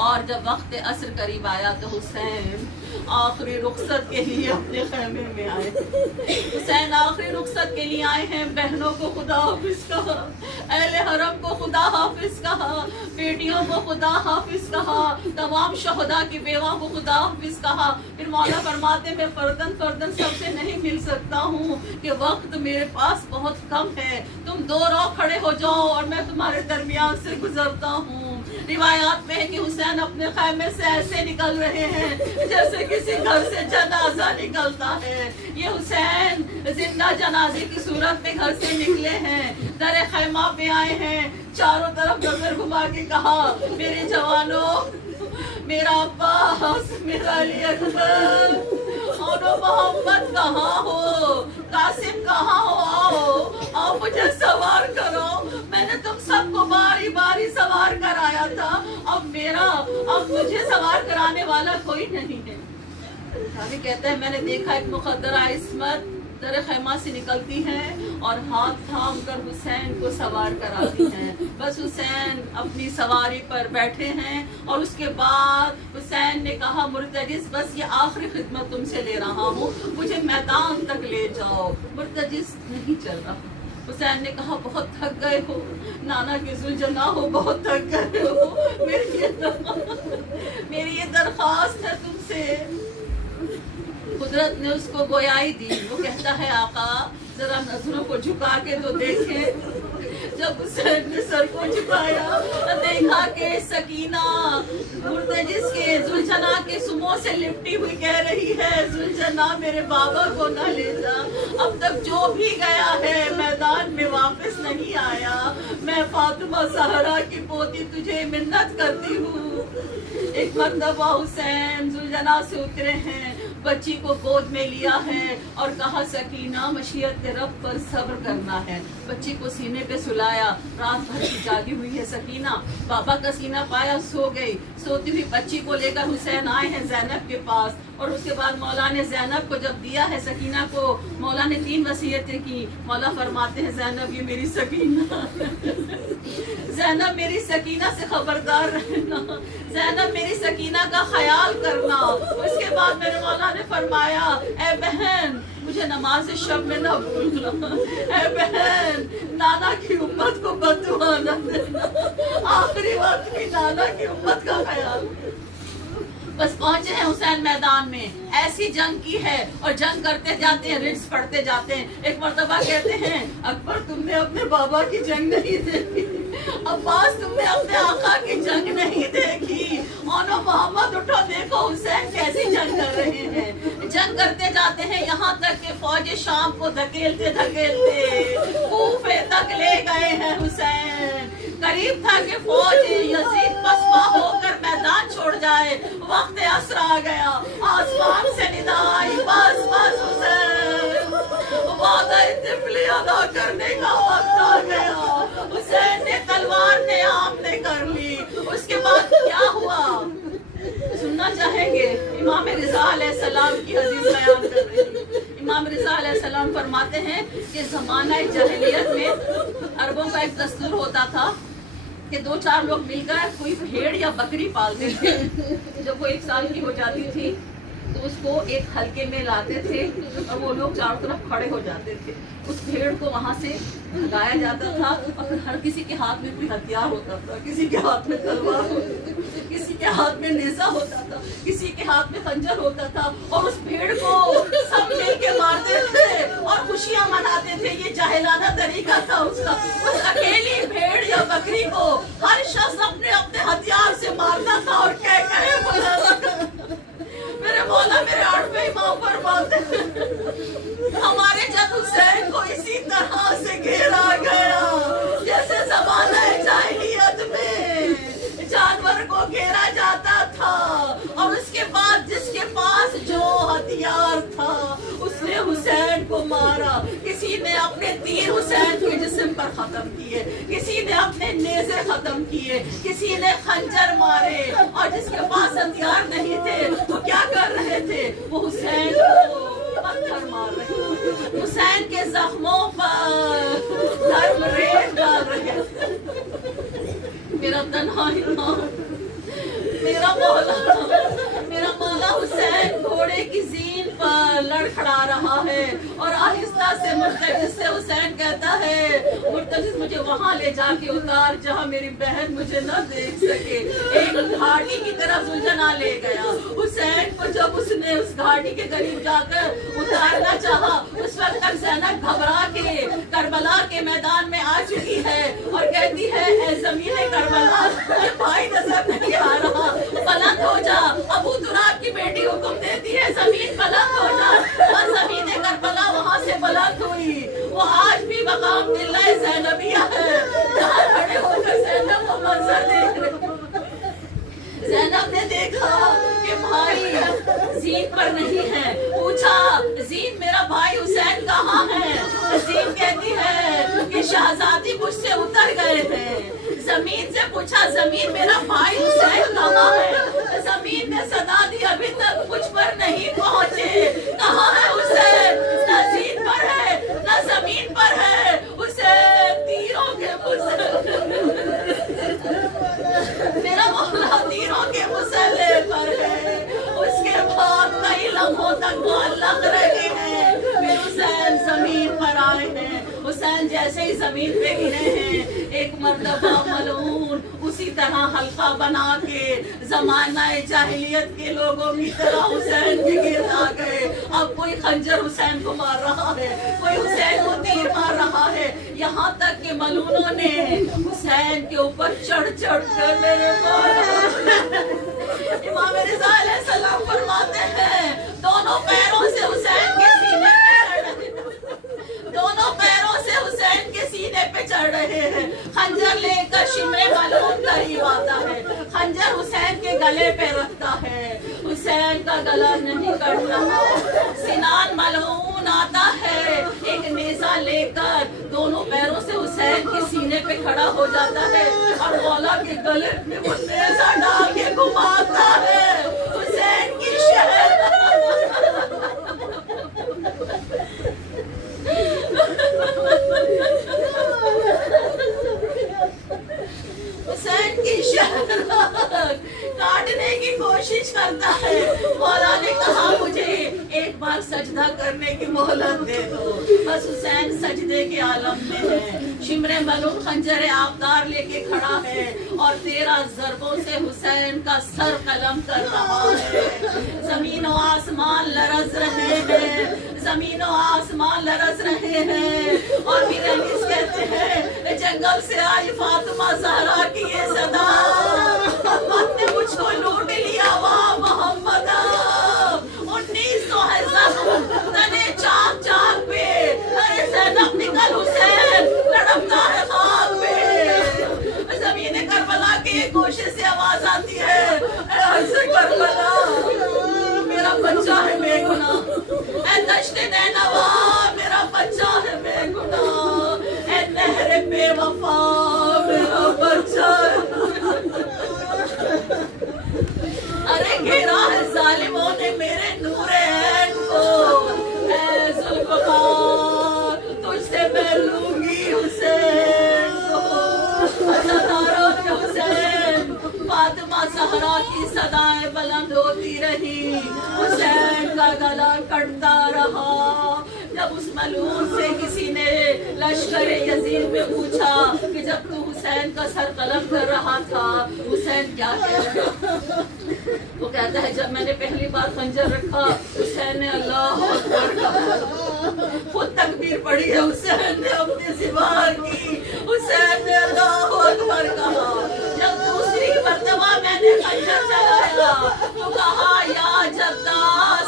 اور جب وقت عصر قریب آیا تو حسین آخری رخصت کے لیے اپنے خیمے میں آئے. حسین آخری رخصت کے لیے آئے ہیں. بہنوں کو خدا حافظ کہا, اہل حرم کو خدا حافظ کہا, بیٹیوں کو خدا حافظ کہا, تمام شہداء کی بیواں کو خدا حافظ کہا. پھر مولا فرماتے میں فردن فردن سب سے نہیں مل سکتا ہوں کہ وقت میرے پاس بہت کم ہے, تم دو رو کھڑے ہو جاؤ اور میں تمہارے درمیان سے گزرتا ہوں. روایات میں ہے کہ حسین اپنے خیمے سے ایسے نکل رہے ہیں جیسے کسی گھر سے جنازہ نکلتا ہے. یہ حسین زندہ جنازے کی صورت میں گھر سے نکلے ہیں, در خیمہ پہ آئے ہیں, چاروں طرف نظر گھما کے کہا میرے جوانوں, میرا عباس, میرا علی اکبر اور محمد کہاں ہو, قاسم کہاں ہو, آؤ مجھے سوار کرو. میں نے تم سب کو باری باری سوار کرایا تھا, اب مجھے سوار کرانے والا کوئی نہیں ہے. کہتا ہے میں نے دیکھا ایک مقدرہ عصمت در خیمہ سے نکلتی ہیں اور ہاتھ تھام کر حسین کو سوار کراتی ہیں. بس حسین اپنی سواری پر بیٹھے ہیں اور اس کے بعد حسین نے کہا مرتجس بس یہ آخری خدمت تم سے لے رہا ہوں, مجھے میدان تک لے جاؤ. مرتجس نہیں چل رہا. حسین نے کہا بہت تھک گئے ہو, نانا کے ذوالجناح ہو, بہت تھک گئے ہو, میری یہ درخواست ہے تم سے. قدرت نے اس کو گویائی دی. وہ کہتا ہے آقا ذرا نظروں کو جھکا کے تو دیکھیں. جب حسین نے سر کو جھکایا دیکھا کہ سکینہ مرتجس کے ذوالجناح کے سموں سے لپٹی ہوئی کہہ رہی ہے ذوالجناح میرے بابا کو نہ لے جا, اب تک جو بھی گیا ہے میدان میں واپس نہیں آیا. میں فاطمہ زہرا کی پوتی تجھے منت کرتی ہوں. ایک مرتبہ حسین ذوالجناح سے اترے ہیں, بچی کو گود میں لیا ہے اور کہا سکینہ مشیت رب پر صبر کرنا ہے. بچی کو سینے پہ سلایا, رات بھر کی جاگی ہوئی ہے سکینہ, بابا کا سینہ پایا, سو گئی. سوتی ہوئی بچی کو لے کر حسین آئے ہیں زینب کے پاس, اور اس کے بعد مولا نے زینب کو جب دیا ہے سکینہ کو, مولا نے 3 وصیتیں کی. مولا فرماتے ہیں زینب یہ میری سکینہ, زینب میری سکینہ سے خبردار رہنا, زینب میری سکینہ کا خیال کرنا. اس کے بعد میرے مولا نے فرمایا اے بہن مجھے نماز شب میں نہ بھولنا, اے بہن نانا کی امت کو بددعا نہ دینا, آخری وقت بھی نانا کی امت کا خیال. بس پہنچے ہیں حسین میدان میں, ایسی جنگ کی ہے اور جنگ کرتے جاتے ہیں, رٹس پڑھتے جاتے ہیں. ایک مرتبہ کہتے ہیں اکبر تم نے اپنے بابا کی جنگ نہیں دیکھی, عباس تم نے اپنے آقا کی جنگ نہیں دیکھی, مونو محمد اٹھو دیکھو حسین کیسی جنگ کر رہے ہیں. جنگ کرتے جاتے ہیں یہاں تک کہ فوج شام کو دھکیلتے دھکیلتے کوفے تک لے گئے ہیں حسین. قریب تھا کہ فوج یزید پسپا ہو کر میدان چھوڑ جائے. وقت عصر آ گیا, آسمان سے ندا آئی بس بس حسین, وعدہ طفلی ادا کرنے کا وقت آ گیا. حسین نے تلوار نے آمنے کر لی. اس کے بعد کیا ہوا سننا چاہیں گے؟ امام رضا علیہ السلام کی حدیث بیان کر رہی ہے. امام رضا علیہ السلام فرماتے ہیں کہ زمانہ جاہلیت میں عربوں کا ایک دستور ہوتا تھا کہ 2-4 لوگ مل کر کوئی بھیڑ یا بکری پالتے تھے. جب وہ 1 سال کی ہو جاتی تھی تو اس کو ایک حلقے میں لاتے تھے اور وہ لوگ چاروں طرف کھڑے ہو جاتے تھے. اس بھیڑ کو وہاں سے بھگایا جاتا تھا اور پھر ہر کسی کے ہاتھ میں کوئی ہتھیار ہوتا تھا. کسی کے ہاتھ میں تلوار ہوتی تھی, کسی کے ہاتھ میں نیزہ ہوتا تھا, کسی کے ہاتھ میں خنجر ہوتا تھا, اور اس بھیڑ کو سب مل کے مارتے تھے اور خوشیاں مناتے تھے. یہ جاہلانہ طریقہ تھا اس کا. اس اکیلی بھیڑ یا بکری کو ہر شخص اپنے اپنے ہتھیار سے مارتا تھا اور کہے بلاتا تھا. میرے مولا میرے آٹھویں امام فرماتے ہیں ہمارے جد حسین کو اسی طرح سے گھیرا گیا جیسے زمانہ جاہلیت میں جانور کو گھیرا جاتا تھا, اور اس کے بعد جس کے پاس جو ہتھیار تھا اس نے حسین کو مارا. کسی نے اپنے تیر حسین کے جسم پر ختم کیے, کسی نے اپنے نیزے ختم کیے, کسی نے خنجر مارے, اور جس کے پاس ہتھیار نہیں تھے وہ کیا کر رہے تھے, وہ حسین کو پتھر مار رہے تھے, حسین کے زخموں پر نرم ریت ڈال رہے تھے. میرا تنہا امام میرا مولا حسین گھوڑے کی زین پر لڑکھڑا رہا ہے اور آہستہ سے مرتجز سے حسین کہتا ہے مرتجز مجھے وہاں لے جا کے اتار جہاں میری بہن مجھے نہ دیکھ سکے. ایک گھاٹی کی طرف زلجنا لے گیا. حسین کو جب اس نے اس گھاٹی کے قریب جا کر اتارنا چاہا اس وقت تک زینب گھبرا کے کربلا کے میدان میں آ چکی ہے اور کہتی ہے اے زمین کربلا یہ بھائی نظر نہیں آ رہا, بلند ہو جا. ابو تراب کی بیٹی حکم دیتی ہے زمین بلند ہو جا اور زمین کربلا وہاں سے بلند ہوئی. وہ آج بھی مقام دلہ زینبیہ ہے جہاں کھڑے ہو کر زینب کو منظر دیکھ رہے. زینب نے دیکھا کہ بھائی زین پر نہیں ہے, پوچھا زین میرا بھائی حسین کہاں ہے؟ زین کہتی ہے کہ شہزادی مجھ سے اتر گئے ہیں. زمین سے پوچھا زمین میرا بھائی حسین کہاں ہے؟ زمین نے صدا دی ابھی تک مجھ پر نہیں پہنچے. کہاں ہے حسین؟ نہ زین پر ہے نہ زمین پر ہے. حسین تیروں کے میرا مولا تیروں کے مسلح پر ہے. اس کے بعد کئی لمحوں تک معلق رہے ہیں. پھر حسین زمین پر آئے ہیں. حسین جیسے ہی زمین پہ گرے ہیں ایک مرتبہ ملعون اسی طرح حلقہ بنا کے زمانہ جاہلیت کے لوگوں کی طرح حسین کے گرد آ گئے. اب کوئی خنجر حسین کو مار رہا ہے, کوئی حسین کو تیر مار رہا ہے, یہاں تک کہ ملعونوں نے حسین کے اوپر چڑھ چڑھ کر میرے امام رضا علیہ السلام فرماتے ہیں دونوں پیروں سے حسین کے سینے دونوں پیروں سے حسین کے سینے پہ چڑھ رہے ہیں. خنجر لے کر شمر ملعون قریب آتا ہے, خنجر حسین کے گلے پہ رکھتا ہے. حسین کا گلا نہیں کٹ رہا. سنان ملعون آتا ہے ایک نیزہ لے کر دونوں پیروں سے حسین کے سینے پہ کھڑا ہو جاتا ہے اور مولا کے گلے میں وہ نیزہ ڈال کے گھماتا ہے. حسین کی شہر حسین کی شہر کاٹنے کی کوشش کرتا ہے. مولا نے کہا مجھے ایک بار سجدہ کرنے کی مہلت دے دو. بس حسین سجدے کے عالم میں ہے. شمر ملعون خنجر آبدار لے کے کھڑا ہے اور 13 ضربوں سے حسین کا سر قلم کر رہا ہے. زمین و آسمان لرز رہے ہیں, زمین و آسمان لرز رہے ہیں. اور پھر انیس کہتے ہیں جنگل سے آئی فاطمہ زہرا کی یہ صدا نے مجھ کو لوٹ لیا واہ محمد. 1900 ہے زخم تنے چاک چاک پہ, ارے زینب نکل حسین لڑکتا ہے خاک پہ. زمین کربلا کی ایک گوشے سے آواز آتی ہے اے عرض کربلا میرا بچہ ہے بے گناہ. اے دشت نینوا میرا بچہ ہے بے گناہ. اے نہر بے وفا میرا بچہ ہے. ارے گھیرا ہے ظالموں نے میرے نور عین کو. اے ذوالفقار تجھ سے میں لوں گی حسین کو. عزاداروں نے حسین فاطمہ زہرا کی صدائیں بلند ہوتی رہی. حسین کا گلا کٹتا رہا. جب اس ملعون سے کسی نے لشکر یزید میں پوچھا کہ جب تو حسین کا سر قلم کر رہا تھا حسین کیا کہہ رہا, وہ کہتا ہے جب میں نے پہلی بار خنجر رکھا حسین نے اللہ اکبر کہا, خود تکبیر پڑھی ہے حسین نے اپنی زبان کی, حسین نے اللہ اکبر کہا. جب دوسری مرتبہ میں نے خنجر چلایا تو کہا یا جدہ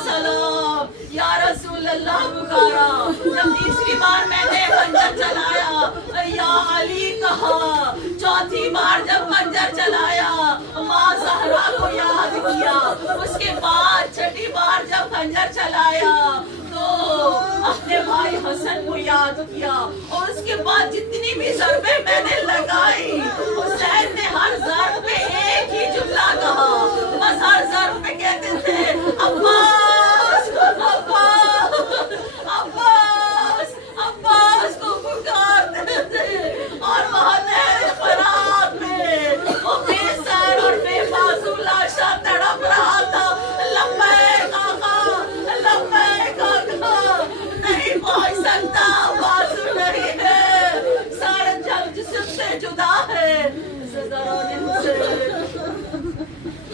سلام یا رسول اللہ پکارا. جب تیسری بار میں نے خنجر چلایا یا علی کہا. چوتھی بار جب خنجر چلایا ماں زہرا کو یاد کیا. اس کے بعد چھٹی بار جب خنجر چلایا تو اپنے بھائی حسن کو یاد کیا. اور اس کے بعد جتنی بھی ضربیں میں نے لگائی حسین نے ہر ضرب پہ ایک ہی جملہ کہا. بس ہر ضرب پہ کہتے تھے عباس عباس عباس عباس کو پکارتے تھے. اور وہاں نہر فرات میں وہ بے سر اور بے بازو لاش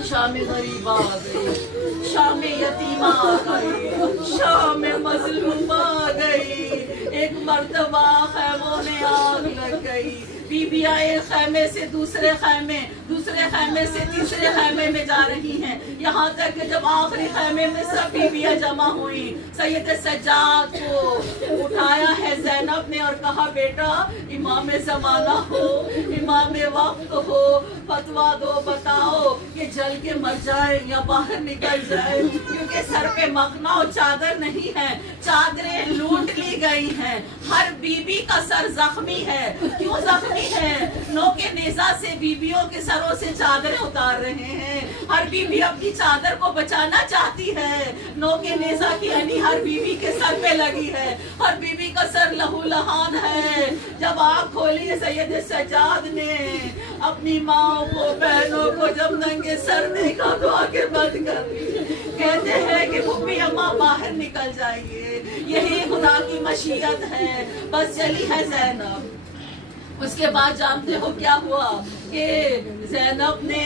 شام غریب آ گئی، شام یتیمہ آ گئی، شام مظلوم آ گئی، ایک مرتبہ خیموں میں آگ لگ گئی، بیویاں ایک خیمے سے دوسرے خیمے، دوسرے خیمے سے تیسرے خیمے میں جا رہی ہیں، یہاں تک کہ جب آخری خیمے میں سب بیویاں جمع ہوئی، سید سجاد کو اٹھایا ہے زینب نے اور کہا بیٹا امام زمانہ ہو، امام وقت ہو، فتویٰ دو، بتاؤ کہ جل کے مر جائے یا باہر نکل جائے، کیونکہ سر پہ مخنا اور چادر نہیں ہے، چادریں لوٹ لی گئی ہیں، ہر بیوی کا سر زخمی ہے، کیوں زخمی ہے؟ نوک نیزہ سے بیویوں کے سروں سے چادریں اتار رہے ہیں، ہر بیوی اپنی چادر کو بچانا چاہتی ہے، نوک نیزہ کی یعنی ہر بیوی کے سر پہ لگی ہے، ہر بیوی کا سر لہو لہان ہے۔ جب آنکھ کھولی سید سجاد نے، اپنی ماں کو، بہنوں کو جب ننگے سر دیکھا تو آنکھیں بند کر دی، کہتے ہیں کہ پھوپھی اماں باہر نکل جائیے، یہی خدا کی مشیت ہے، بس چلی ہے زینب۔ اس کے بعد جانتے ہو کیا ہوا کہ زینب نے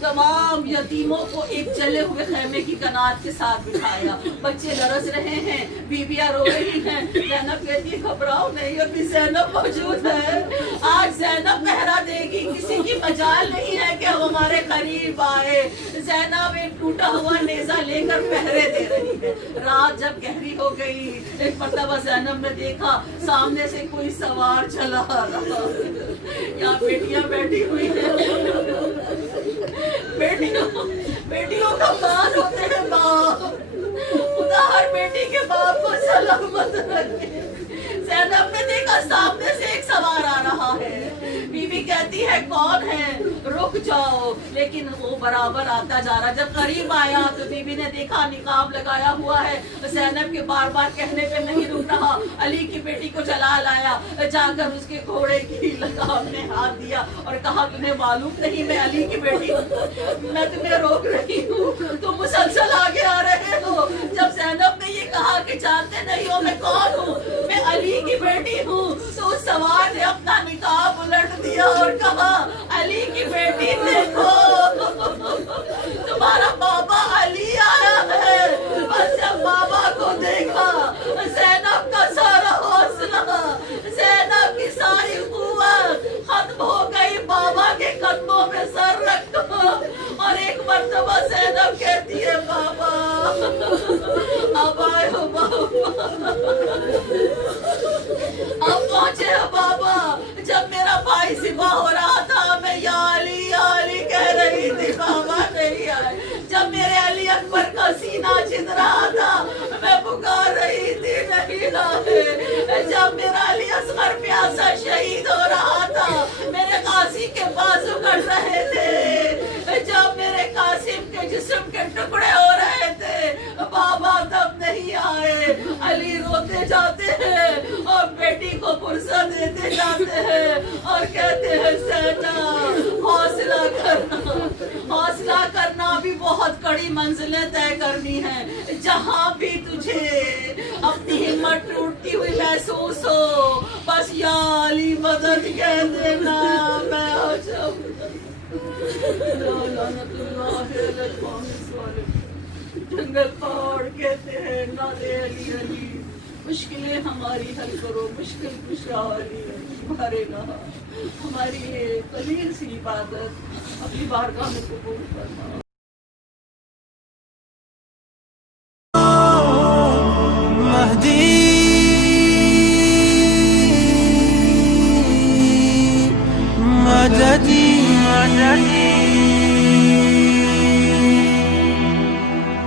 تمام یتیموں کو ایک جلے ہوئے خیمے کی کنات کے ساتھ بٹھایا، بچے لرز رہے ہیں، بیویاں رو رہی ہیں، زینب کہتی گھبراؤ نہیں، ابھی زینب موجود ہے، آج زینب پہرا دے گی، کسی کی مجال نہیں ہے کہ ہمارے قریب آئے۔ زینب ایک ٹوٹا ہوا نیزہ لے کر پہرے دے رہی ہے۔ رات جب گہری ہو گئی، ایک مرتبہ زینب نے دیکھا سامنے سے کوئی سوار چلا آ رہا ہے، یہاں بیٹیاں بیٹھی ہوئی ہیں، بیٹیوں کا مان ہوتے ہیں باپ، خدا ہر بیٹی کے باپ کو سلامت رکھے۔ زینب نے دیکھا سامنے سے ایک سوار آ رہا ہے، بیوی کہتی ہے کون ہے؟ رک جاؤ، لیکن وہ برابر آتا جا رہا۔ جب قریب آیا تو بیوی نے دیکھا نقاب لگایا ہوا ہے، زینب کے بار بار کہنے پہ نہیں رک رہا، علی کی بیٹی کو چلا لایا، جا کر اس کے گھوڑے کی لگام میں ہاتھ دیا اور کہا تمہیں معلوم نہیں میں علی کی بیٹی ہوں، میں تمہیں روک رہی ہوں، تم مسلسل آگے آ رہے ہو۔ جب زینب نے یہ کہا کہ جانتے نہیں ہو میں کون ہوں، میں علی کی بیٹی ہوں، تو اس سوار نے اپنا نقاب الٹ دیا اور کہا علی کی بیٹی دیکھو تمہارا بابا علی آیا ہے۔ بس جب بابا کو دیکھا زینب کا سارا حوصلہ، زینب کی ساری قوت ختم ہو گئی، بابا کے قدموں میں سر رکھا اور ایک مرتبہ زینب کہتی ہے بابا اب آئے ہو بابا، اب پہنچے ہو بابا۔ جب میرا بھائی ذبح ہو رہا تھا میں یا علی کہہ رہی تھی، بابا نہیں آئے۔ جب میرے علی اکبر کا سینہ چن رہا تھا میں پکار رہی تھی نہیں آئے۔ جب میرا علی اصغر پیاسا شہید ہو رہا تھا میرے قاسم کے بازو کٹ رہے تھے، جب میرے قاسم کے جسم کے ٹکڑے ہو رہے تھے بابا تب نہیں آئے۔ علی روتے جاتے ہیں اور بیٹی کو فرصت دیتے جاتے ہیں اور کہتے ہیں سینا حوصلہ کرنا، حوصلہ کرنا بھی بہت کڑی منزلیں طے کرنی ہے۔ جہاں بھی تجھے اپنی ہمت ٹوٹتی ہوئی محسوس ہو بس یا علی مدد کہہ دینا، میں ہو جاؤں۔ جنگل پہاڑ کہتے ہیں نادے علی علی، مشکلیں ہماری حل کرو، مشکل کشا علی تمہارے نہا، ہماری یہ قلیل سی عبادت اپنی بارگاہ میں قبول کرنا۔